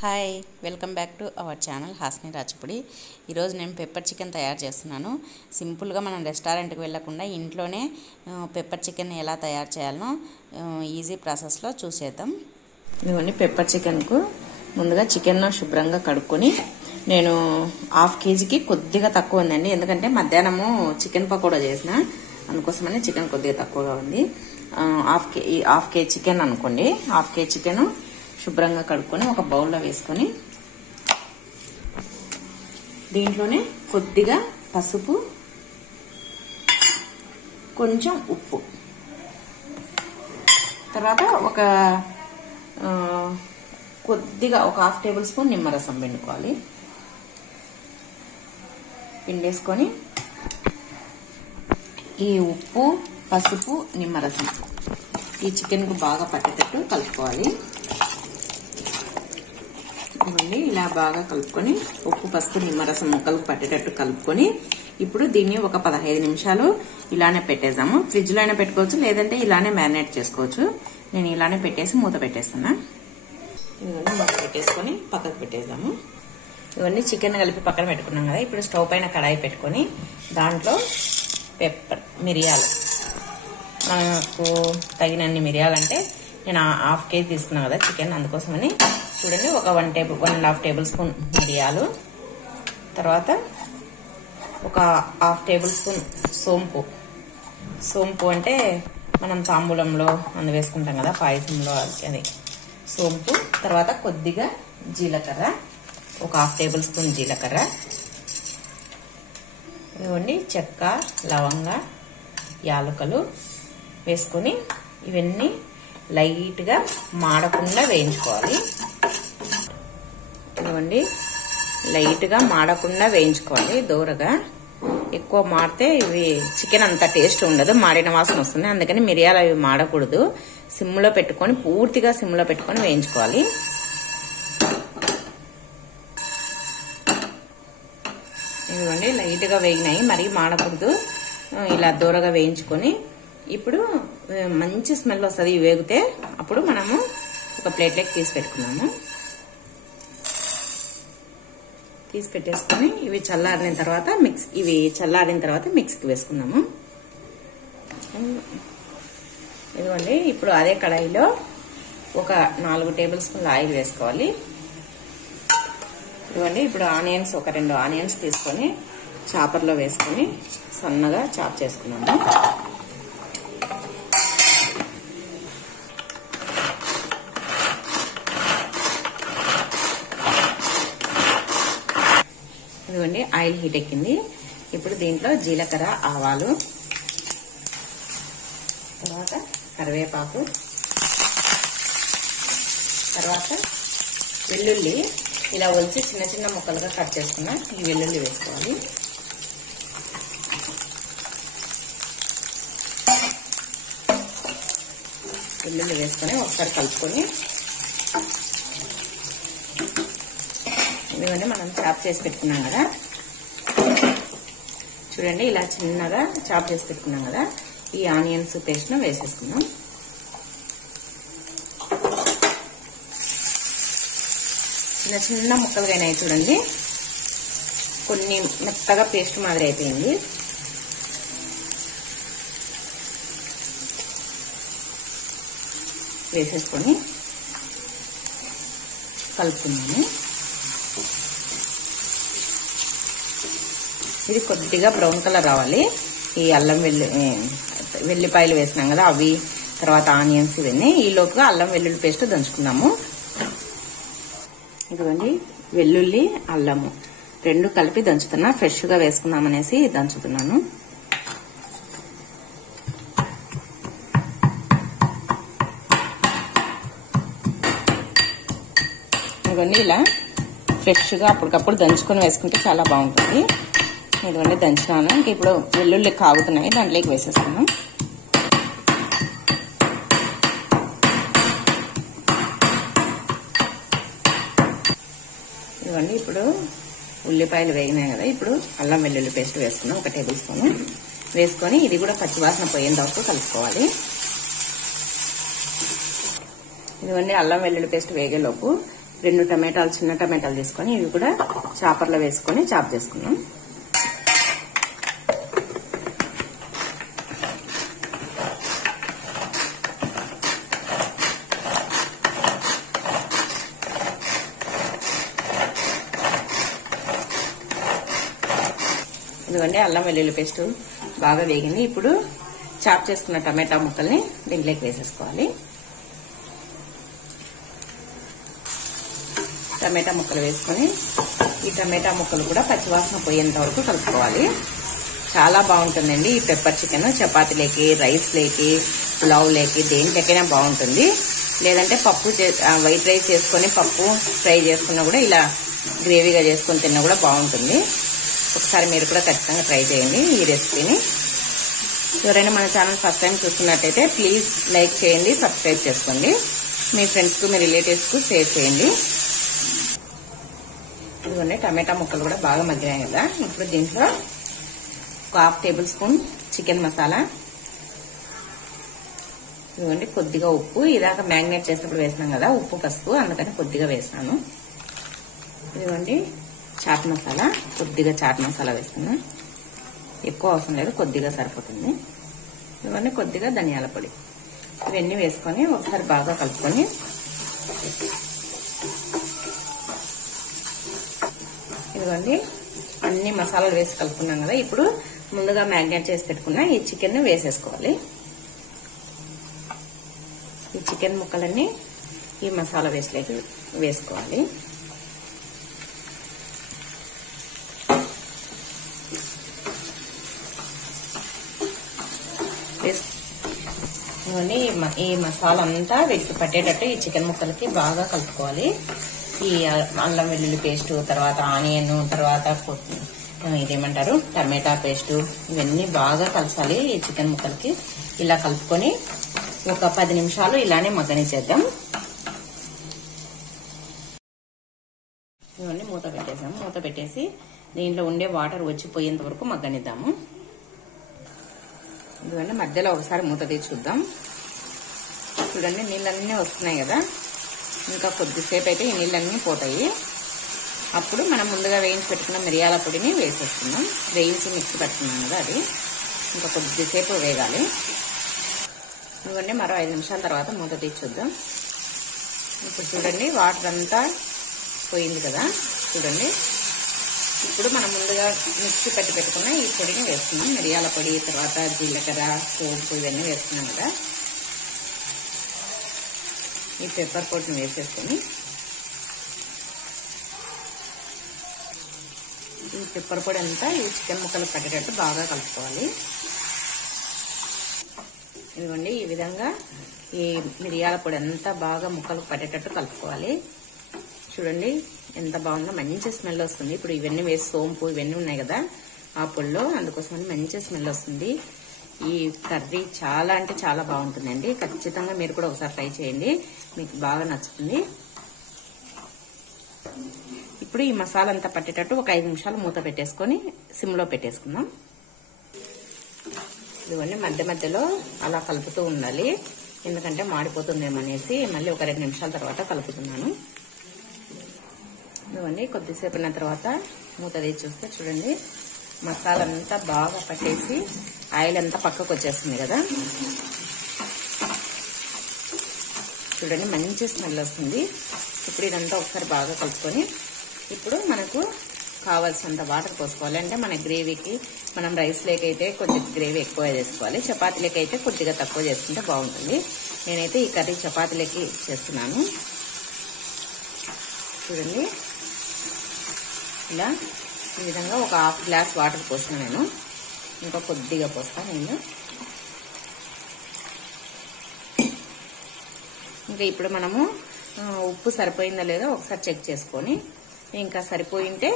Hi welcome back to our channel Hasni Rachapudi. ఈరోజు నేను pepper chicken తయారు చేస్తున్నాను. సింపుల్గా మనం రెస్టారెంట్కి వెళ్ళకుండా ఇంట్లోనే పెప్పర్ చికెన్ ఎలా తయారు చేయాలో ఈజీ ప్రాసెస్లో చూసేద్దాం. ఇదిగోండి, పెప్పర్ చికెన్కు ముందుగా చికెన్ శుభ్రంగా కడుక్కొని, నేను 1/2 కేజీకి కొద్దిగా తక్కువ ఉందండి. ఎందుకంటే మధ్యాహ్నము చికెన్ పకోడా చేసిన, అందుకోసమని చికెన్ కొద్దిగా తక్కువగా ఉంది. 1/2 కేజీ చికెన్ అనుకోండి. 1/2 కేజీ చికెన్ శుభ్రంగా కడుక్కొని ఒక బౌల్లో వేసుకొని, దీంట్లోనే కొద్దిగా పసుపు, కొంచెం ఉప్పు, తర్వాత కొద్దిగా ఒక 1/2 టేబుల్ స్పూన్ నిమ్మరసం పిండుకోవాలి. పిండేసుకొని ఈ ఉప్పు, పసుపు, నిమ్మరసం ఈ చికెన్కు బాగా పట్టేటట్టు కలుపుకోవాలి. ఇలా బాగా కలుపుకొని, ఉప్పు, పసుపు, నిమ్మరసం ముక్కలకు పట్టేటట్టు కలుపుకొని, ఇప్పుడు దీన్ని ఒక 15 నిమిషాలు ఇలానే పెట్టేద్దాము. ఫ్రిడ్జ్ లో అయినా పెట్టుకోవచ్చు, లేదంటే ఇలానే మ్యారినేట్ చేసుకోవచ్చు. నేను ఇలానే పెట్టేసి మూత పెట్టేస్తున్నా. ఇవన్నీ మూత పెట్టేసుకొని పక్కకు పెట్టేద్దాము. ఇవన్నీ చికెన్ కలిపి పక్కన పెట్టుకున్నాం కదా. ఇప్పుడు స్టవ్ పైన కడాయి పెట్టుకొని, దాంట్లో పెప్పర్, మిరియాలు, మనకు తగినన్ని మిరియాలంటే నేను 1/2 కేజీ తీసుకున్నాను కదా చికెన్, అందుకోసమని చూడండి ఒక 1.5 టేబుల్ స్పూన్ మిరియాలు, తర్వాత ఒక 1/2 టేబుల్ స్పూన్ సోంపు అంటే మనం తాంబూలంలో వేసుకుంటాం కదా పాయసంలో, అది సోంపు. తర్వాత కొద్దిగా జీలకర్ర, ఒక 1/2 టేబుల్ స్పూన్ జీలకర్ర. ఇవ్వండి, చెక్క, లవంగ, యాలకులు వేసుకొని ఇవన్నీ లైట్గా మాడకుండా వేయించుకోవాలి. ఇవ్వండి, లైట్గా మాడకుండా వేయించుకోవాలి దూరగా. ఎక్కువ మాడితే ఇవి చికెన్ అంత టేస్ట్ ఉండదు, మాడిన వాసన వస్తుంది. అందుకని మిరియాలు అవి మాడకూడదు. సిమ్లో పెట్టుకొని, పూర్తిగా సిమ్లో పెట్టుకొని వేయించుకోవాలి. ఇవ్వండి, లైట్గా వేగినాయి, మరీ మాడకూడదు. ఇలా దూరగా వేయించుకొని, ఇప్పుడు మంచి స్మెల్ వస్తుంది వేగితే. అప్పుడు మనము ఒక ప్లేట్లోకి తీసి పెట్టుకున్నాము. తీసి పెట్టేసుకొని ఇవి చల్లారిన తర్వాత మిక్సీకి వేసుకున్నాము. ఇదిగోండి, ఇప్పుడు అదే కడాయిలో ఒక 4 టేబుల్ స్పూన్ల ఆయిల్ వేసుకోవాలి. ఇదిగోండి, ఇప్పుడు ఆనియన్స్, ఒక 2 ఆనియన్స్ తీసుకొని చాపర్లో వేసుకొని సన్నగా చాప్ చేసుకున్నాము. ఇదిగోండి, ఆయిల్ హీట్ ఎక్కింది. ఇప్పుడు దీంట్లో జీలకర్ర, ఆవాలు, తర్వాత కరివేపాకు, తర్వాత వెల్లుల్లి ఇలా ఒలిచి చిన్న చిన్న ముక్కలుగా కట్ చేసుకున్న ఈ వెల్లుల్లి వేసుకోవాలి. వెల్లుల్లి వేసుకొని ఒకసారి కలుపుకొని, ఇదిగోండి మనం చాప్ చేసి పెట్టుకున్నాం కదా, చూడండి ఇలా చిన్నగా చాప్ చేసి పెట్టుకున్నాం కదా, ఈ ఆనియన్స్ పేస్ట్ ను వేసేసుకున్నాం. చిన్న చిన్న ముక్కలుగా అయినాయి చూడండి, కొన్ని మెత్తగా పేస్ట్ మాదిరి అయిపోయింది. వేసేసుకొని కలుపుకున్నాము. ఇది కొద్దిగా బ్రౌన్ కలర్ రావాలి. ఈ అల్లం వెల్లిపాయలు వేసినాం కదా అవి, తర్వాత ఆనియన్స్, ఇవన్నీ ఈ లోపుగా అల్లం వెల్లుల్లి పేస్ట్ దంచుకున్నాము. ఇదిగోండి, వెల్లుల్లి, అల్లము 2 కలిపి దంచుతున్నా. ఫ్రెష్ గా వేసుకుందామనేసి దంచుతున్నాను. ఇదిగోండి, ఇలా ఫ్రెష్ గా అప్పటికప్పుడు దంచుకొని వేసుకుంటే చాలా బాగుంటుంది. ఇదిగోండి దంచుకున్నాను. ఇంక ఇప్పుడు వెల్లుల్లి కాగుతున్నాయి, దాంట్లోకి వేసేస్తాను. ఇదిగోండి, ఇప్పుడు ఉల్లిపాయలు వేగినాయి కదా, ఇప్పుడు అల్లం వెల్లుల్లి పేస్ట్ వేసుకున్నాం 1 టేబుల్ స్పూన్ వేసుకొని, ఇది కూడా పచ్చివాసన పోయేంత వరకు కలుపుకోవాలి. ఇదిగోండి, అల్లం వెల్లుల్లి పేస్ట్ వేగేలోపు 2 టమాటాలు, చిన్న టమాటాలు తీసుకొని ఇవి కూడా చాపర్లో వేసుకొని చాప్ చేసుకున్నాం. ఇదిగోండి అల్లం వెల్లుల్లి పేస్ట్ బాగా వేగింది. ఇప్పుడు చాప్ చేసుకున్న టమాటా ముక్కల్ని దీంట్లోకి వేసేసుకోవాలి. టమాటా ముక్కలు వేసుకొని ఈ టమాటా ముక్కలు కూడా పచ్చివాసన పోయేంత వరకు కలుపుకోవాలి. చాలా బాగుంటుందండి ఈ పెప్పర్ చికెన్. చపాతీలేకి, రైస్ లేకి, పులావ్ లేకి, దేంట్లోకైనా బాగుంటుంది. లేదంటే పప్పు వైట్ రైస్ చేసుకొని పప్పు ఫ్రై చేసుకున్నా కూడా ఇలా గ్రేవీగా చేసుకొని తిన్నా కూడా బాగుంటుంది. ఒకసారి మీరు కూడా ఖచ్చితంగా ట్రై చేయండి ఈ రెసిపీని. ఎవరైనా మన ఛానల్ ఫస్ట్ టైం చూస్తున్నట్టయితే ప్లీజ్ లైక్ చేయండి, సబ్స్క్రైబ్ చేసుకోండి, మీ ఫ్రెండ్స్కు, మీ రిలేటివ్స్కు షేర్ చేయండి. ఇదిగోండి టమాటా ముక్కలు కూడా బాగా మగ్గినాయి కదా. ఇప్పుడు దీంట్లో 1/2 టేబుల్ స్పూన్ చికెన్ మసాలా, ఇదిగోండి కొద్దిగా ఉప్పు, ఇదాక మ్యారినేట్ చేసినప్పుడు వేసినాం కదా ఉప్పు పసుపు, అందుకని కొద్దిగా వేసినాను. ఇదిగోండి చాట్ మసాలా, కొద్దిగా చాట్ మసాలా వేసుకున్నా, ఎక్కువ అవసరం లేదు, కొద్దిగా సరిపోతుంది. ఇవన్నీ కొద్దిగా ధనియాల పొడి, ఇవన్నీ వేసుకొని ఒకసారి బాగా కలుపుకొని ఇదిగోండి అన్ని మసాలాలు వేసి కలుపుకున్నాం కదా. ఇప్పుడు ముందుగా మ్యారినేట్ చేసి పెట్టుకున్న ఈ చికెన్ వేసేసుకోవాలి. ఈ చికెన్ ముక్కలన్నీ ఈ మసాలా వేస్ట్లోకి వేసుకోవాలి. ఈ మసాలా అంతా వీటికి పట్టేటట్టు ఈ చికెన్ ముక్కలకి బాగా కలుపుకోవాలి. ఈ అల్లం వెల్లుల్లి పేస్ట్, తర్వాత ఆనియన్, తర్వాత ఇదేమంటారు టమాటా పేస్ట్, ఇవన్నీ బాగా కలసాలి ఈ చికెన్ ముక్కలకి. ఇలా కలుపుకొని ఒక 10 నిమిషాలు ఇలానే మగ్గనిచ్చేద్దాం. ఇవన్నీ మూత పెట్టేసాము. మూత పెట్టేసి దీంట్లో ఉండే వాటర్ వచ్చిపోయేంత వరకు మగ్గనిద్దాము. ఇదిగోండి మధ్యలో ఒకసారి మూత తీసి చూద్దాం. చూడండి నీళ్ళన్నీ వస్తున్నాయి కదా. ఇంకా కొద్దిసేపు అయితే ఈ నీళ్ళన్నీ పోతాయి. అప్పుడు మనం ముందుగా వేయించి పెట్టుకున్న మిరియాల పొడిని వేసేస్తున్నాం. వేయించి మిక్సీ పెట్టుకున్నాం కదా, అది ఇంకా కొద్దిసేపు వేగాలి. ఇదిగోండి మరో 5 నిమిషాల తర్వాత మూత తీసి చూద్దాం. ఇప్పుడు చూడండి వాటర్ అంతా పోయింది కదా. చూడండి ఇప్పుడు మనం ముందుగా మిక్సీ పెట్టుకున్న ఈ పొడిని వేస్తున్నాం. మిరియాల పొడి, తర్వాత జీలకర్ర, సోంపు ఇవన్నీ వేస్తున్నాం కదా. ఈ పెప్పర్ పొడిని వేసేసుకొని ఈ పెప్పర్ పొడి అంతా ఈ చికెన్ ముక్కలు పట్టేటట్టు బాగా కలుపుకోవాలి. ఇదిగోండి ఈ విధంగా ఈ మిరియాల పొడి అంతా బాగా ముక్కలు పట్టేటట్టు కలుపుకోవాలి. చూడండి ఎంత బాగుందో, మంచి స్మెల్ వస్తుంది. ఇప్పుడు ఇవన్నీ వేసి సోంపు ఇవన్నీ ఉన్నాయి కదా ఆ పొడిలో, అందుకోసమని మంచి స్మెల్ వస్తుంది. ఈ కర్రీ చాలా అంటే చాలా బాగుంటుందండి. ఖచ్చితంగా మీరు కూడా ఒకసారి ట్రై చేయండి, మీకు బాగా నచ్చుతుంది. ఇప్పుడు ఈ మసాలా అంతా పట్టేటట్టు ఒక 5 నిమిషాలు మూత పెట్టేసుకొని సిమ్లో పెట్టేసుకుందాం. ఇదిగోండి మధ్య మధ్యలో అలా కలుపుతూ ఉండాలి, ఎందుకంటే మాడిపోతుందేమనేసి మళ్ళీ ఒక 2 నిమిషాల తర్వాత కలుపుతున్నాను. ఇదిగోండి కొద్దిసేపు అయిన తర్వాత మూత తీసి చూస్తే చూడండి మసాలా అంతా బాగా పట్టేసి ఆయిల్ అంతా పక్కకు వచ్చేస్తుంది కదా. చూడండి మంచి స్మెల్ వస్తుంది. ఇప్పుడు ఇదంతా ఒకసారి బాగా కలుపుకొని ఇప్పుడు మనకు కావాల్సినంత వాటర్ పోసుకోవాలి. అంటే మన గ్రేవీకి మనం రైస్ లేకైతే కొంచెం గ్రేవీ ఎక్కువ చేసుకోవాలి, చపాతీలకి అయితే కొద్దిగా తక్కువ చేసుకుంటే బాగుంటుంది. నేనైతే ఈ కర్రీ చపాతీలకి చేస్తున్నాను. చూడండి ఇలా ఈ విధంగా ఒక 1/2 గ్లాస్ వాటర్ పోసిన నేను, ఇంకా కొద్దిగా పోస్తాను నేను. ఇంకా ఇప్పుడు మనము ఉప్పు సరిపోయిందా లేదో ఒకసారి చెక్ చేసుకొని, ఇంకా సరిపోయింటే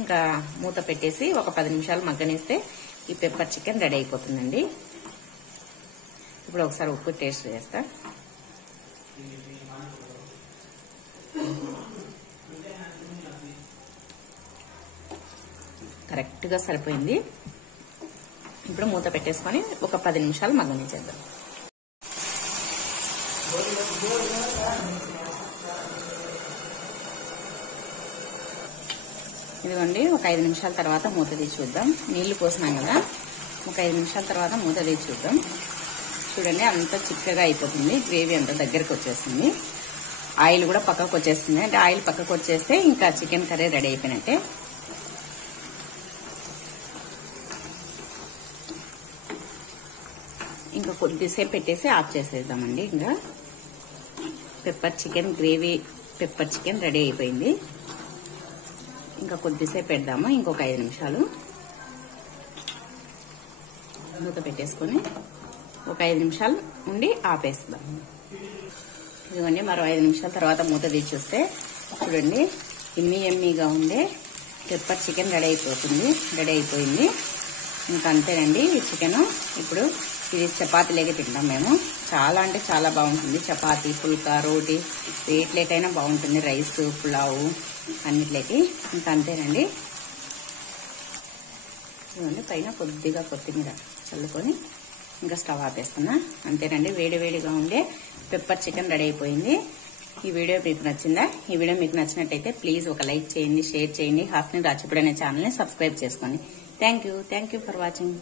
ఇంకా మూత పెట్టేసి ఒక 10 నిమిషాలు మగ్గనిస్తే ఈ పెప్పర్ చికెన్ రెడీ అయిపోతుందండి. ఇప్పుడు ఒకసారి ఉప్పు టేస్ట్ చేస్తా. కరెక్ట్గా సరిపోయింది. ఇప్పుడు మూత పెట్టేసుకొని ఒక 10 నిమిషాలు మగ్గనిచ్చేద్దాం. ఇదిగోండి ఒక 5 నిమిషాల తర్వాత మూత తీసి చూద్దాం. నీళ్లు పోసినాం కదా, ఒక 5 నిమిషాల తర్వాత మూత తీసి చూద్దాం. చూడండి అంత చిక్కగా అయిపోతుంది, గ్రేవీ అంతా దగ్గరకు వచ్చేస్తుంది, ఆయిల్ కూడా పక్కకు వచ్చేస్తుంది. అంటే ఆయిల్ పక్కకు వచ్చేస్తే ఇంకా చికెన్ కర్రీ రెడీ అయిపోయినట్టే. ఇంకా కొద్దిసేపు పెట్టేసి ఆఫ్ చేసేద్దామండి. ఇంకా pepper chicken gravy, pepper chicken ready అయిపోయింది. ఇంకా కొద్దిసేపు పెడదాము, ఇంకొక 5 నిమిషాలు మూత పెట్టేసుకొని ఒక 5 నిమిషాలు ఉండి ఆపేస్తాం. ఇదిగోండి మరో 5 నిమిషాల తర్వాత మూత తీసి చూస్తే చూడండి ఎమ్మీగా ఉండే పెప్పర్ చికెన్ రెడీ అయిపోయింది. ఇంకా అంతేనండి ఈ చికెన్. ఇప్పుడు ఇది చపాతీలేకి తింటాం మేము. చాలా అంటే చాలా బాగుంటుంది. చపాతీ, పుల్కా, రోటీ వేట్లేకైనా బాగుంటుంది. రైస్, పులావు అన్నిట్లేకి. ఇంకా అంతేనండి. ఇదిగోండి పైన కొద్దిగా కొత్తిమీర చల్లుకొని ఇంకా స్టవ్ ఆపేస్తున్నా. అంతేనండి, వేడివేడిగా ఉండే పెప్పర్ చికెన్ రెడీ అయిపోయింది. ఈ వీడియో మీకు నచ్చిందా? ఈ వీడియో మీకు నచ్చినట్టయితే ప్లీజ్ ఒక లైక్ చేయండి, షేర్ చేయండి. హాస్ని రాచిపూడి అనే ఛానల్ని సబ్స్క్రైబ్ చేసుకోండి. Thank you for watching.